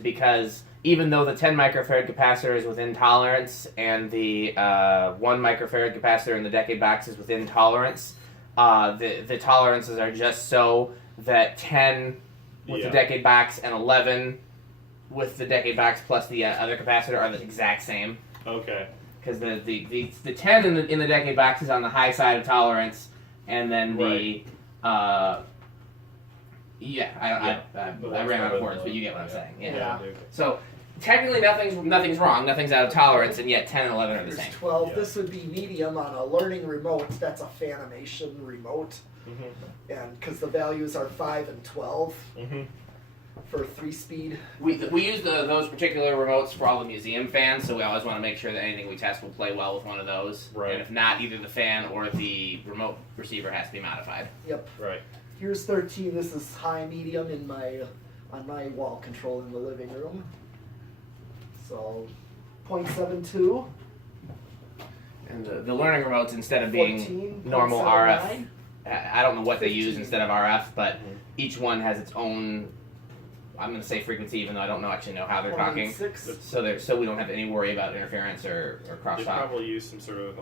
because even though the 10 microfarad capacitor is within tolerance and the 1 microfarad capacitor in the decade box is within tolerance, the tolerances are just so that 10 with the decade box and 11 with the decade box plus the other capacitor are the exact same. Okay. Because the 10 in the decade box is on the high side of tolerance, and then the I ran out of words, but you get what I'm saying. Yeah. So technically nothing's wrong, nothing's out of tolerance, and yet 10 and 11 are the same. 12. Yeah. This would be medium on a learning remote. That's a Fanimation remote, Mm-hmm. and because the values are 5 and 12 Mm-hmm. for 3-speed. We use those particular remotes for all the museum fans, so we always want to make sure that anything we test will play well with one of those. Right. And if not, either the fan or the remote receiver has to be modified. Yep. Right. Here's 13. This is high medium in on my wall control in the living room. So 0.72. And the learning remotes, instead of being 14, normal RF, 0.79. I don't know what they use 15. instead of RF, but Mhm. each one has its own, I'm going to say frequency, even though I don't actually know how they're talking. 0.86. So we don't have any worry about interference or They crosstalk. probably use some sort of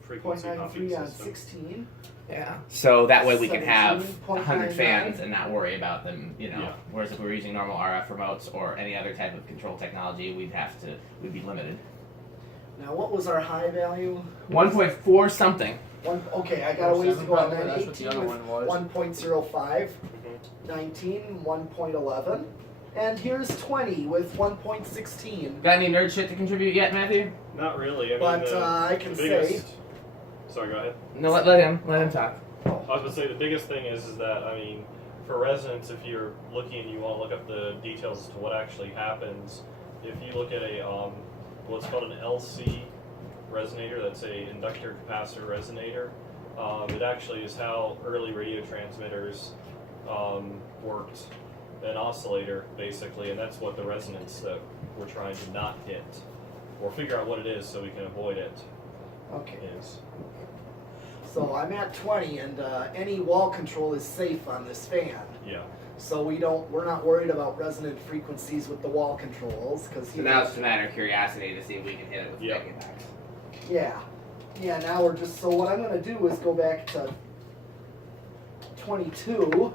frequency hopping 0.93 on system. 16. Yeah. So that way we can have 17.99. 100 fans and not worry about them, Yeah. Whereas if we were using normal RF remotes or any other type of control technology, we'd be limited. Now, what was our high value? 1.4 something. Okay, I got a ways to go on that. That's what the 18 other with one was. 1.05, Mhm. 19, 1.11, and here's 20 with 1.16. Got any nerd shit to contribute yet, Matthew? Not really. I mean, But I can the biggest, say, Sorry, go ahead. No, let him talk. I was going to say the biggest thing is that, I mean, for resonance, if you're looking and you want to look up the details as to what actually happens, if you look at a what's called an LC resonator, that's a inductor capacitor resonator, it actually is how early radio transmitters worked, an oscillator basically, and that's what the resonance that we're trying to not hit or figure out what it is so we can avoid it okay, is. so I'm at 20, and any wall control is safe on this fan. Yeah. So we're not worried about resonant frequencies with the wall controls, because So now it's just a matter of curiosity to see if we can hit it with the Yeah. decade box. yeah, now we're just, so what I'm going to do is go back to 22.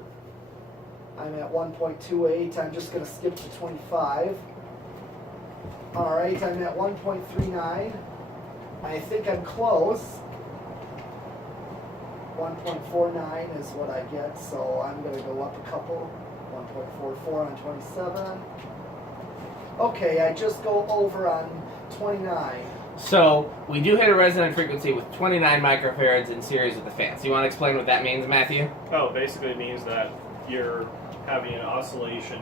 I'm at 1.28. I'm just going to skip to 25. Alright, I'm at 1.39. I think I'm close. 1.49 is what I get, so I'm going to go up a couple. 1.44 on 27. Okay, I just go over on 29. So we do hit a resonant frequency with 29 microfarads in series with the fan. So you want to explain what that means, Matthew? Oh, basically it means that you're having an oscillation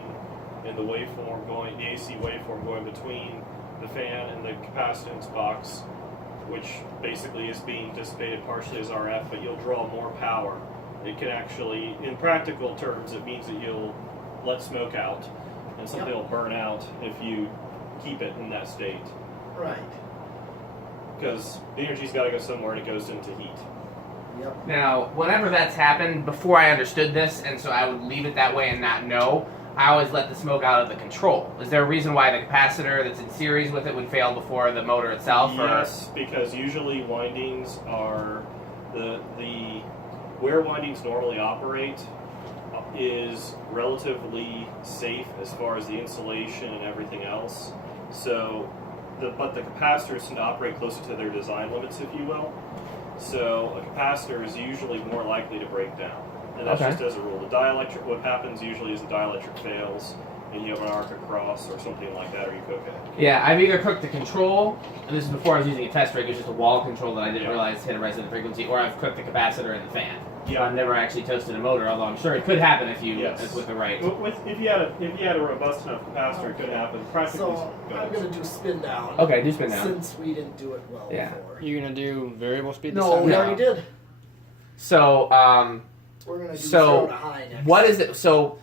in the waveform going, the AC waveform going between the fan and the capacitance box, which basically is being dissipated partially as RF, but you'll draw more power. It can actually, in practical terms, it means that you'll let smoke out, and something will burn out if you keep it in that state. Right. Because the energy's got to go somewhere and it goes into heat. Yep. Now, whenever that's happened, before I understood this, and so I would leave it that way and not know, I always let the smoke out of the control. Is there a reason why the capacitor that's in series with it would fail before the motor itself? Yes, because usually windings are where windings normally operate is relatively safe as far as the insulation and everything else. So, but the capacitors tend to operate closer to their design limits, if you will. So a capacitor is usually more likely to break down, and that's just as a rule. The dielectric, what happens usually is the dielectric fails, and you have an arc across or something like that, or you cook it. Yeah, I've either cooked the control, and this is before I was using a test rig, it was just a wall control that I didn't realize hit a resonant frequency, or I've cooked the capacitor in the fan. Yeah. I've never actually toasted a motor, although I'm sure it could happen if you Yes. with the right. If you had a robust enough capacitor, it could happen. Practically, So I'm going to do spin down. Okay, do spin down. Since we didn't do it well before. You're gonna do variable speed? No, we No. already did. So, We're going to do So, 0 to high next. what is it? So,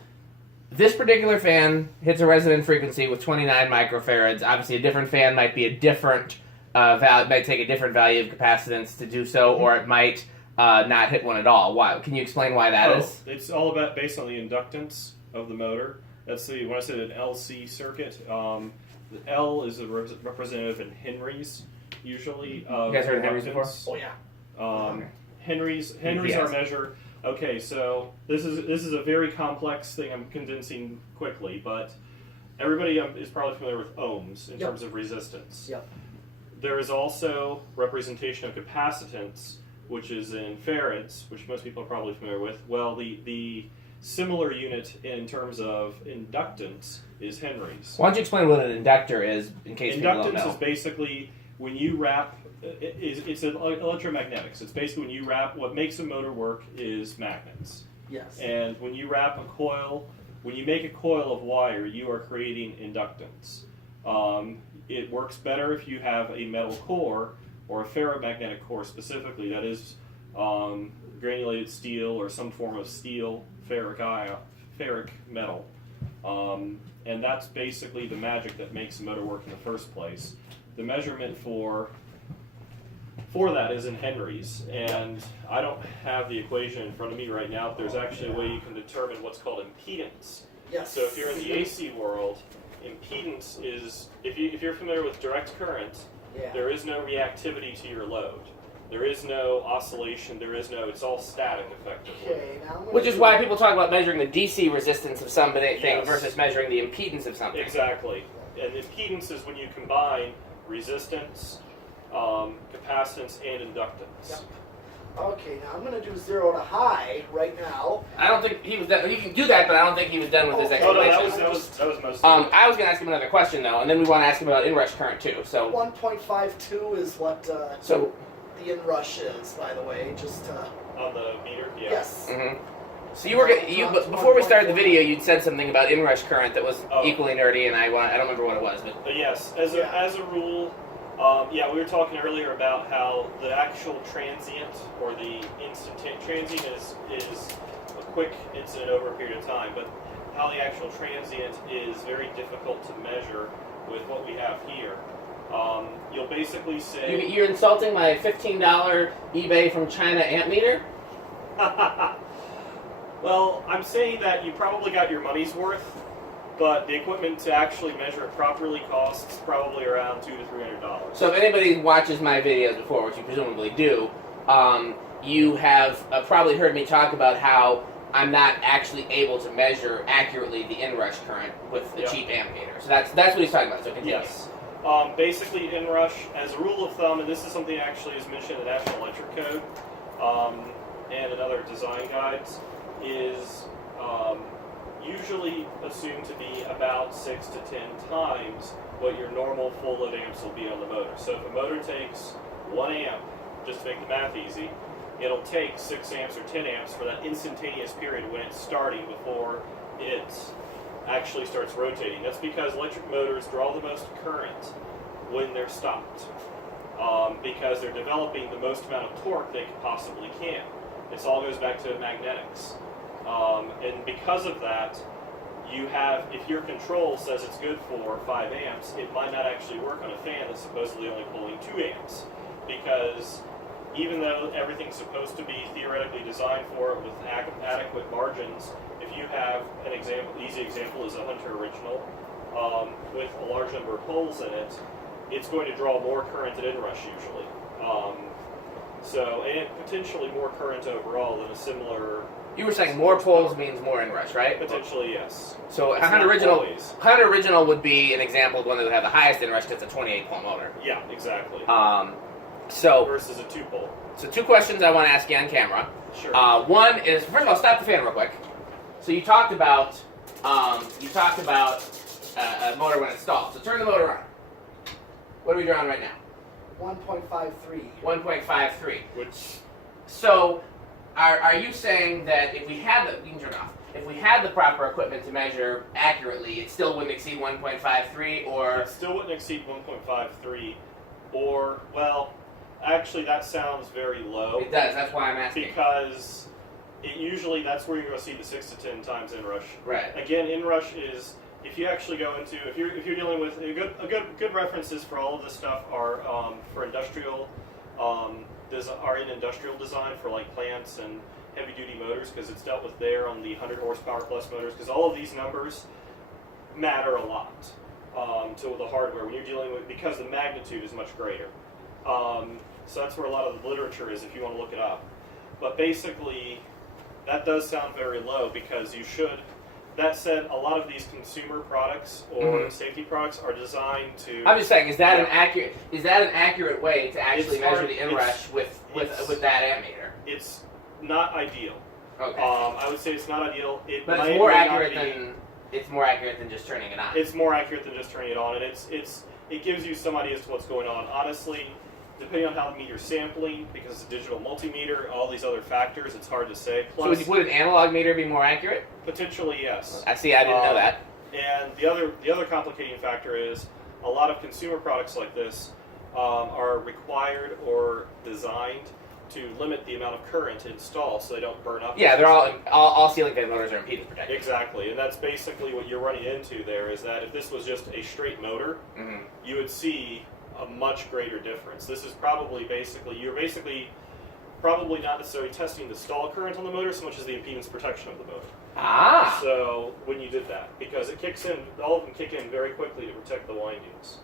this particular fan hits a resonant frequency with 29 microfarads. Obviously, a different fan might be a different might take a different value of capacitance to do so, or it might not hit one at all. Why? Can you explain why that is? It's all about based on the inductance of the motor, let's see, when I said an LC circuit, the L is a representative in Henrys, usually. You guys heard of Henrys before? Oh yeah. Henrys are measure. Okay, so this is a very complex thing. I'm condensing quickly, but everybody is probably familiar with ohms in terms of resistance. Yep. There is also representation of capacitance, which is in farads, which most people are probably familiar with. Well, the similar unit in terms of inductance is Henrys. Why don't you explain what an inductor is, in case people don't know? Inductance is basically when you wrap. It's electromagnetics. It's basically when you wrap. What makes a motor work is magnets. Yes. And when you wrap a coil, when you make a coil of wire, you are creating inductance. It works better if you have a metal core or a ferromagnetic core specifically, that is granulated steel or some form of steel, ferric metal. And that's basically the magic that makes a motor work in the first place. The measurement for that is in Henrys, and I don't have the equation in front of me right now, but there's actually a way you can determine what's called impedance. Yes. So if you're in the AC world, impedance is, if you're familiar with direct current, there is no reactivity to your load. There is no oscillation, it's all static effectively. Okay, now Which is why people talk about measuring the DC resistance of something Yes. versus measuring the impedance of something. Exactly. And impedance is when you combine resistance, capacitance, and inductance. Yep. Okay, now I'm going to do 0 to high right now. I don't think he was done. He can do that, but I don't think he was done with his Okay. Oh no, explanation. that was most. I was going to ask him another question though, and then we want to ask him about inrush current too. So 1.52 is what so the inrush is, by the way. Just on the meter. Yeah. yes. So you were before we started the video, you'd said something about inrush current that was Oh. equally nerdy, and I don't remember what it was, but Yes, as a rule, we were talking earlier about how the actual transient or the transient is a quick incident over a period of time, but how the actual transient is very difficult to measure with what we have here. You'll basically say you're insulting my $15 eBay from China amp meter. Well, I'm saying that you probably got your money's worth, but the equipment to actually measure it properly costs probably around $200 to $300. So if anybody watches my videos before, which you presumably do, you have probably heard me talk about how I'm not actually able to measure accurately the inrush current with the cheap amp meter. So that's what he's talking about. So continue. Yes. Basically, inrush, as a rule of thumb, and this is something actually is mentioned in the National Electric Code and in other design guides, is usually assumed to be about 6 to 10 times what your normal full load amps will be on the motor. So if a motor takes 1 amp, just to make the math easy, it'll take 6 amps or 10 amps for that instantaneous period when it's starting before it actually starts rotating. That's because electric motors draw the most current when they're stopped, because they're developing the most amount of torque they possibly can. This all goes back to magnetics. And because of that, you have, if your control says it's good for 5 amps, it might not actually work on a fan that's supposedly only pulling 2 amps. Because even though everything's supposed to be theoretically designed for it with adequate margins, if you have an example, easy example is a Hunter Original with a large number of poles in it, it's going to draw more current at inrush usually. And potentially more current overall than a similar. You were saying more poles means more inrush, right? Potentially, yes. So It's Hunter not Original, always. Hunter Original would be an example of one that would have the highest inrush because it's a 28-pole motor. Yeah, exactly. So Versus a 2-pole. So 2 questions I want to ask you on camera. Sure. One is, first of all, stop the fan real quick. So you talked about a motor when installed. So turn the motor on. What are we drawing right now? 1.53. 1.53. Which So are you saying that if we had you can turn it off. If we had the proper equipment to measure accurately, it still wouldn't exceed 1.53, or it still wouldn't exceed 1.53, or, well, actually that sounds very low. It does. That's why I'm asking. Because it usually, that's where you're going to see the 6 to 10 times inrush. Right. Again, inrush is, if you actually go into, if you're dealing with, good references for all of this stuff are for industrial, are in industrial design for like plants and heavy duty motors, because it's dealt with there on the 100 horsepower plus motors, because all of these numbers matter a lot to the hardware when you're dealing with, because the magnitude is much greater. So that's where a lot of the literature is if you want to look it up. But basically, that does sound very low because you should. That said, a lot of these consumer products or safety products are designed to. I'm just saying, is that an accurate way to actually It's measure hard- the inrush with that ammeter? It's not ideal. Okay. I would say it's not ideal. But might it's more or may not accurate be- than just turning it on. It's more accurate than just turning it on, and it gives you some idea as to what's going on. Honestly, depending on how the meter's sampling, because it's a digital multimeter, all these other factors, it's hard to say. Plus, So would an analog meter be more accurate? potentially yes. I see. I didn't know that. And the other complicating factor is a lot of consumer products like this are required or designed to limit the amount of current to install so they don't burn up. Yeah, they're all ceiling fan motors are impedance protected. Exactly, and that's basically what you're running into there, is that if this was just a straight motor, you would see a much greater difference. This is you're basically probably not necessarily testing the stall current on the motor so much as the impedance protection of the motor. Ah. So when you did that, because it kicks in, all of them kick in very quickly to protect the windings.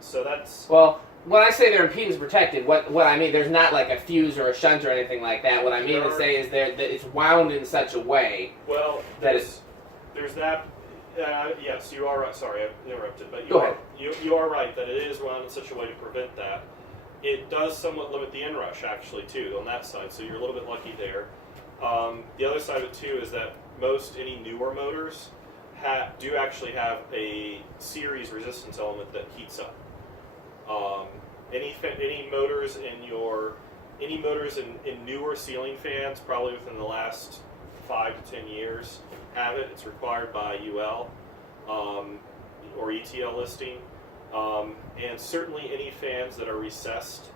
So that's... Well, when I say they're impedance protected, what I mean, there's not like a fuse or a shunt or anything like that. What I mean to say is that it's wound in such a way that there's that. Yes, you are right. Sorry, I interrupted, but Go ahead. You are right that it is wound in such a way to prevent that. It does somewhat limit the inrush, actually, too, on that side, so you're a little bit lucky there. The other side of it, too, is that any newer motors do actually have a series resistance element that heats up. Any motors in newer ceiling fans, probably within the last 5 to 10 years, have it. It's required by UL or ETL listing, and certainly any fans that are recessed,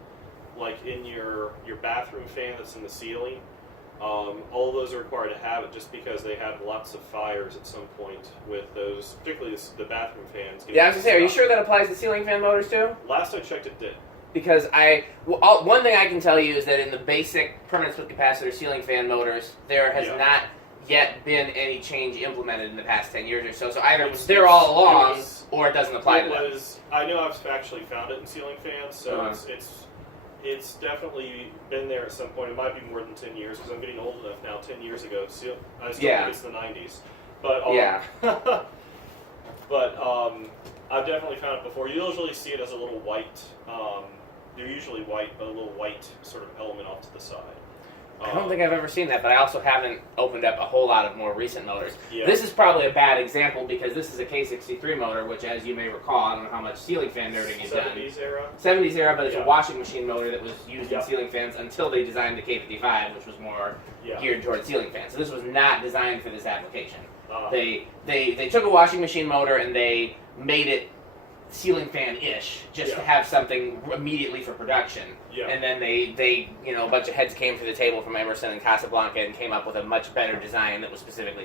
like in your bathroom fan that's in the ceiling. All of those are required to have it just because they had lots of fires at some point with those, particularly the bathroom fans. Yeah, I was going to say, are you sure that applies to ceiling fan motors too? Last I checked, it did. Because one thing I can tell you is that in the basic permanent split capacitor ceiling fan motors, there has not yet been any change implemented in the past 10 years or so. So either it's there all along, or it doesn't apply to them. I know I've actually found it in ceiling fans, so it's definitely been there at some point. It might be more than 10 years because I'm getting old enough now. 10 years ago, I still think it's the 90s. But I've definitely found it before. You usually see it as a little white. They're usually white, but a little white sort of element off to the side. I don't think I've ever seen that, but I also haven't opened up a whole lot of more recent motors. Yeah. This is probably a bad example because this is a K63 motor, which, as you may recall, I don't know how much ceiling fan nerding you've done. 70s era? 70s era, but it's a washing machine motor that was used in ceiling fans until they designed the K55, which was more geared towards ceiling fans. So this was not designed for this application. They took a washing machine motor and they made it ceiling fan-ish, just to have something immediately for production. Yeah. And then they a bunch of heads came to the table from Emerson and Casablanca and came up with a much better design that was specifically